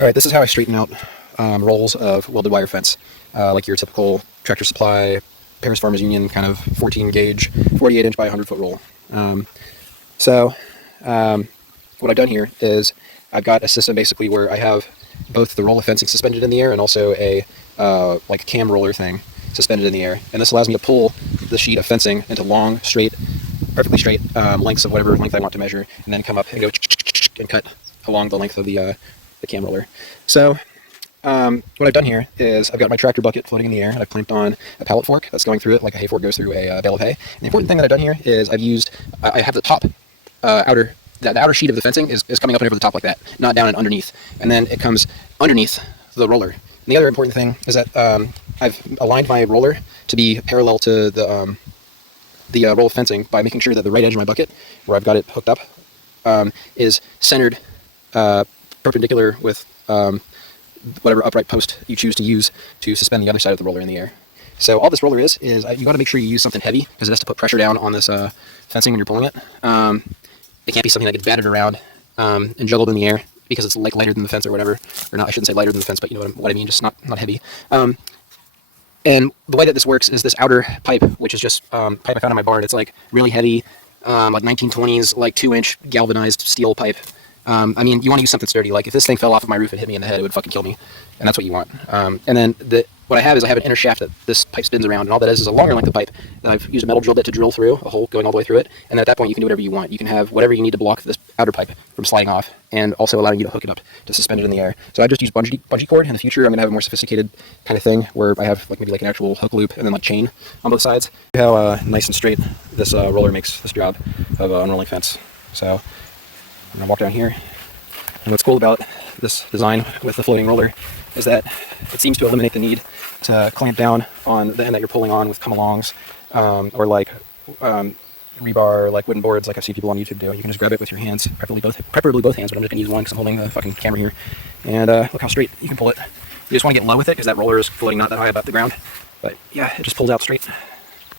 All right, this is how I straighten out rolls of welded wire fence, like your typical Tractor Supply, Paris Farmers Union kind of 14 gauge, 48 inch by 100 foot roll. So what I've done here is I've got a system basically where I have both the roll of fencing suspended in the air and also a like cam roller thing suspended in the air. And this allows me to pull the sheet of fencing into long, straight, perfectly straight lengths of whatever length I want to measure, and then come up and go and cut along the length of the cam roller. So what I've done here is I've got my tractor bucket floating in the air, and I've clamped on a pallet fork that's going through it like a hay fork goes through a bale of hay. And the important thing that I've done here is I have the top outer, the outer sheet of the fencing is coming up and over the top like that, not down and underneath. And then it comes underneath the roller. And the other important thing is that I've aligned my roller to be parallel to the roll of fencing by making sure that the right edge of my bucket, where I've got it hooked up, is centered perpendicular with whatever upright post you choose to use to suspend the other side of the roller in the air. So all this roller is you got to make sure you use something heavy because it has to put pressure down on this fencing when you're pulling it. It can't be something that gets battered around and juggled in the air because it's like lighter than the fence or whatever. Or not, I shouldn't say lighter than the fence, but you know what I mean, just not heavy. And the way that this works is this outer pipe, which is just pipe I found in my barn. It's like really heavy, like 1920s, like 2-inch galvanized steel pipe. I mean, you want to use something sturdy. Like if this thing fell off of my roof and hit me in the head, it would fucking kill me. And that's what you want. And then what I have is I have an inner shaft that this pipe spins around, and all that is a longer length of pipe. And I've used a metal drill bit to drill through a hole going all the way through it. And then at that point, you can do whatever you want. You can have whatever you need to block this outer pipe from sliding off, and also allowing you to hook it up to suspend it in the air. So I just use bungee cord. In the future, I'm going to have a more sophisticated kind of thing where I have like maybe like an actual hook loop and then like chain on both sides. How nice and straight this roller makes this job of unrolling fence. So I'm going to walk down here. And what's cool about this design with the floating roller is that it seems to eliminate the need to clamp down on the end that you're pulling on with come-alongs or like rebar, like wooden boards, like I've seen people on YouTube do. You can just grab it with your hands, preferably both hands, but I'm just gonna use one because I'm holding the fucking camera here. And look how straight you can pull it. You just want to get low with it because that roller is floating not that high above the ground. But yeah, it just pulls out straight.